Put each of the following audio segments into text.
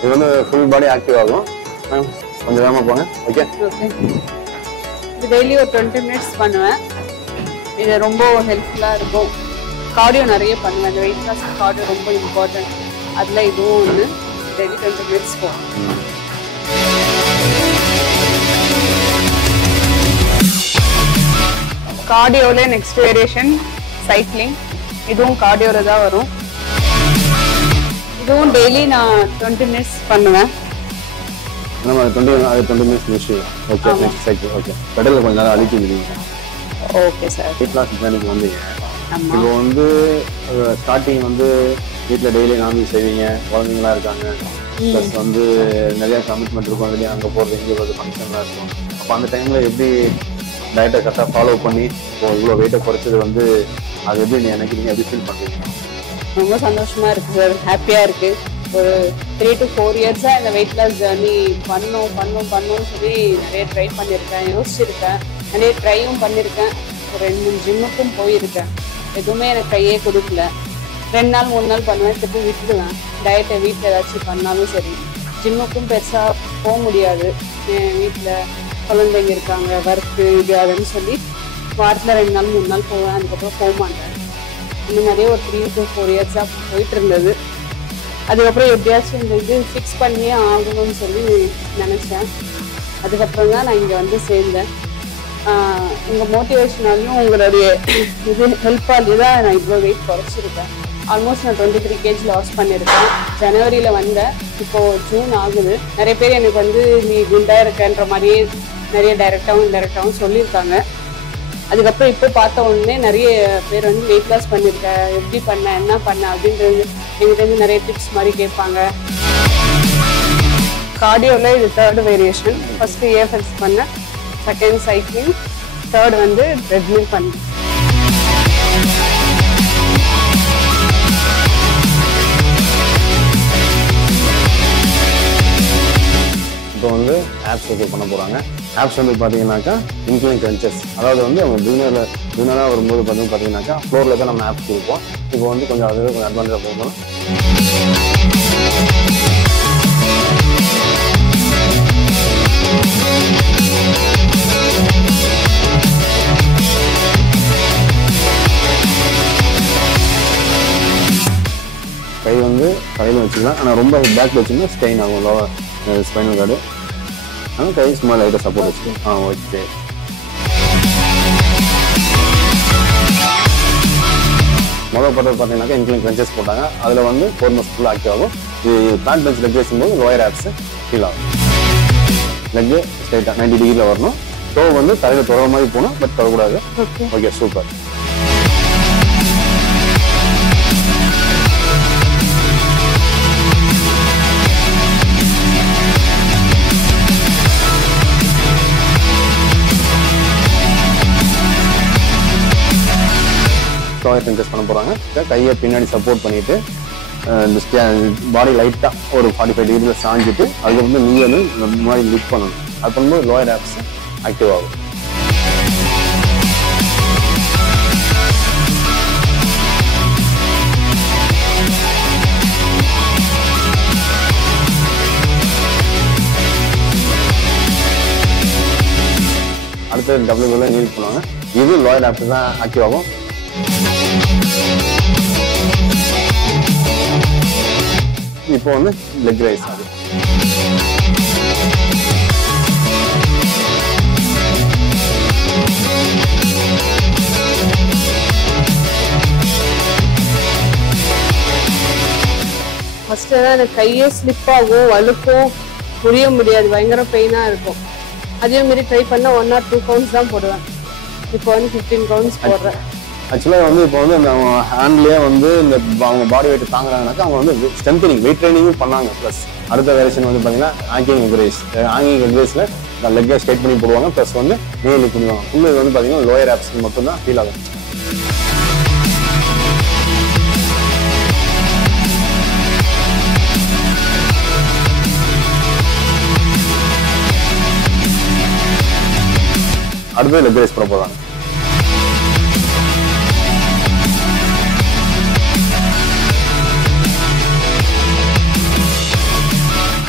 இது வந்து full body active ஆகும். கொஞ்சம் வேகமாக போங்க. Okay okay. இது டெய்லி ஒரு 20 மினிட்ஸ் பண்ணுவேன். இது ரொம்ப ஹெல்ப்ஃபுல்லாக இருக்கும். கார்டியோ நிறைய பண்ணுவேன். இந்த வெயிட் லாஸ் கார்டியோ ரொம்ப இம்பார்ட்டன்ட். அதில் இதுவும் ஒன்று. டெய்லி 20 மினிட்ஸ் போகும். கார்டியோவிலே நெக்ஸ்ட் வேரியேஷன் சைக்கிளிங். இதுவும் கார்டியோவில் தான் வரும். இதுவும் டெய்லி நான் 20 மினிட்ஸ் பண்ணுவேன். நம்ம 20 மினிட்ஸ் முடிச்சு. Okay next cycle. ஓகே பெடலில் கொஞ்சம் நேரம் அழிச்சு விடுவீங்க. Okay sir. வெயிட் லாஸ் ஜேர்னிக்கு வந்தீங்க. இப்போ வந்து ஸ்டார்டிங் வந்து வீட்டில் டெய்லி நான்வெஜ் செய்வீங்க, குழந்தைங்களாம் இருக்காங்க, ப்ளஸ் வந்து நிறையா கமிட்மெண்ட் இருக்கும். வெளியே அங்கே போகிறது இங்கே போகிறது ஃபங்க்ஷன்லாம் இருக்கும். அப்போ அந்த டைமில் எப்படி டயட்டை கரெக்டாக ஃபாலோ பண்ணி இப்போ இவ்வளோ வெயிட்டை குறைச்சது வந்து அது எப்படி எனக்கு நீங்கள் எப்படி ஃபீல் பண்ணுறீங்க? ரொம்ப சந்தோஷமாக இருக்குது சார். ஹாப்பியாக இருக்குது. ஒரு 3 to 4 இயர்ஸாக இந்த வெயிட் லாஸ் ஜேர்னி பண்ணணும்னு சொல்லி நிறைய ட்ரை பண்ணியிருக்கேன், யோசிச்சிருக்கேன், நிறைய ட்ரையும் பண்ணியிருக்கேன். ஒரு 2-3 ஜிம்முக்கும் போயிருக்கேன். எதுவுமே எனக்கு கையே கொடுக்கல. 2 நாள் 3 நாள் பண்ணுவேன், திருப்பி விட்டுடுவேன். டயட்டை வீட்டில் ஏதாச்சும் பண்ணாலும் சரி. ஜிம்முக்கும் பெருசாக போக முடியாது. என் வீட்டில் குழந்தைங்க இருக்காங்க, ஒர்க்கு இது அதுன்னு சொல்லி வாரத்தில் 2 நாள் 3 நாள் போவேன். அதுக்கப்புறம் போக மாட்டேன். இந்த மாதிரியே ஒரு 3 to 4 இயர்ஸாக போயிட்டு இருந்தது. அதுக்கப்புறம் எப்படியாச்சும் இந்த இது ஃபிக்ஸ் பண்ணியே ஆகணும்னு சொல்லி நினச்சேன். அதுக்கப்புறம் தான் நான் இங்கே வந்து சேர்ந்தேன். உங்கள் மோட்டிவேஷனாலையும் உங்களுடைய இது ஹெல்ப்பாலே தான் நான் இவ்வளோ வெயிட் குறைச்சிருக்கேன். ஆல்மோஸ்ட் நான் 23 kg லாஸ் பண்ணியிருக்கேன். ஜனவரியில் வந்தேன். இப்போது ஜூன் ஆகுது. நிறைய பேர் எனக்கு வந்து நீ குண்டாக இருக்கன்ற மாதிரியே நிறைய டைரெக்டாகவும் இன்டைரக்டாகவும் சொல்லியிருக்காங்க. அதுக்கப்புறம் இப்போ பார்த்த உடனே நிறைய பேர் வந்து வெயிட் லாஸ் பண்ணியிருக்கேன், எப்படி பண்ண என்ன பண்ண அப்படின்றது எங்கிட்டேருந்து நிறைய டிப்ஸ் மாதிரி கேட்பாங்க. கார்டியோவில் இது 3rd வேரியேஷன். ஃபஸ்ட்டு ஏஎஃப்எஸ் பண்ணேன், 2nd சைக்கிளிங், 3rd வந்து ட்ரெட்மில் பண்ணேன். இப்போ வந்து ஆப்ஸ் ஓகே பண்ண போகிறாங்க. ஆப்ஸ் வந்து பார்த்தீங்கன்னாக்கா இன்க்ளைன் கிரன்ச்சஸ். அதாவது வந்து அவங்க பிகினராக வரும்போது பார்த்தீங்கன்னாக்கா ஃப்ளோரில் தான் நம்ம ஆப்ஸ் கொடுப்போம். இப்போ வந்து கொஞ்சம் அது கொஞ்சம் அட்வான்டேஜாக போகணும். கை வந்து கையில் வச்சுக்கலாம். ஆனால் ரொம்ப பேக் வச்சுன்னா ஸ்டெயின் ஆகும் ஸ்பைனல் கார்டு. ஆனால் கை சும்மா லைட்டாக சப்போர்ட் வச்சுட்டு ஓகே. முதல் பட்டது பார்த்தீங்கன்னாக்கா இன்க்ளைன் கிரன்ச்சஸ் போட்டாங்க. அதில் வந்து 4 மந்த்ஸ் ஃபுல்லாக ஆக்டிவ் ஆகும். இது பேண்ட் பெஞ்ச் லெக் வைக்கும்போது லோயர் ஆப்ஸ் ஃபீல் ஆகும். லெக்கு ஸ்ட்ரைட்டாக 90 டிகிரியில் வரணும். டோ வந்து தலையில் தொடர மாதிரி போகணும், பட் தொடக்கூடாது. Okay super. லோயர் கிரன்ச்சஸ் பண்ண போகிறாங்க. கையை பின்னாடி சப்போர்ட் பண்ணிவிட்டு பாடி லைட்டாக ஒரு 45 டிகிரியில் சாஞ்சிட்டு அதுக்கப்புறம் நீ வந்து முன்னாடி லிஃப்ட் பண்ணணும். அது பண்ணும்போது லோயர் ஆப்ஸ் ஆக்டிவ் ஆகும். அடுத்தது டபுள்யூல நீல் பண்ணுவாங்க. இது லோயர் ஆப்ஸ் தான் ஆக்டிவ் ஆகும். இப்போ வந்து லெக் ரைஸ் ஆகுது. ஃபர்ஸ்ட் தான் எனக்கு கையே ஸ்லிப் ஆகும், வலுக்கும், புரிய முடியாது, பயங்கர பெயினாக இருக்கும். அதே மாதிரி ட்ரை பண்ணால் 1 or 2 கவுண்ட்ஸ் தான் போடுவேன். இப்போ வந்து 15 கவுண்ட்ஸ் போடுறேன். ஆக்சுவலாக வந்து இப்போ வந்து இந்த ஹேண்ட்லேயே வந்து இந்த அவங்க பாடி வெயிட் தாங்குறாங்கனாக்கா அவங்க வந்து ஸ்ட்ரென்தனிங் வெயிட் ட்ரைனிங்கும் பண்ணாங்க. ப்ளஸ் அடுத்த வேரியேஷன் வந்து பார்த்தீங்கன்னா ஹேங்கிங் எக்ஸசைஸ். ஹேங்கிங் எக்ஸசைஸில் லெக்கை ஸ்ட்ரைட் பண்ணி போடுவாங்க, ப்ளஸ் வந்து நீ லிஃப்ட் பண்ணுவாங்க. இன்னும் இது வந்து பார்த்தீங்கன்னா லோயர் ஆப்ஸ் மட்டும்தான் ஃபீல் ஆகும். அடுத்தது லெக் ரைஸ் பண்ண போகிறாங்க.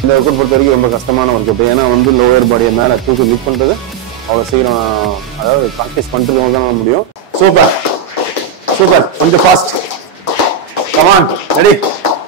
இந்த ஒர்க் அவுட் பொறுத்த வரைக்கும் ரொம்ப கஷ்டமான ஒர்க் அவுட். ஏன்னா வந்து லோயர் பாடியை மேலே தூக்கி லிஃப்ட் பண்ணுறது அவ்வளோ சீக்கிரம், அதாவது ப்ராக்டிஸ் பண்ணுறதுக்கு தான் முடியும். சூப்பர் சூப்பர், கொஞ்சம் ஃபாஸ்ட். Come on, ready.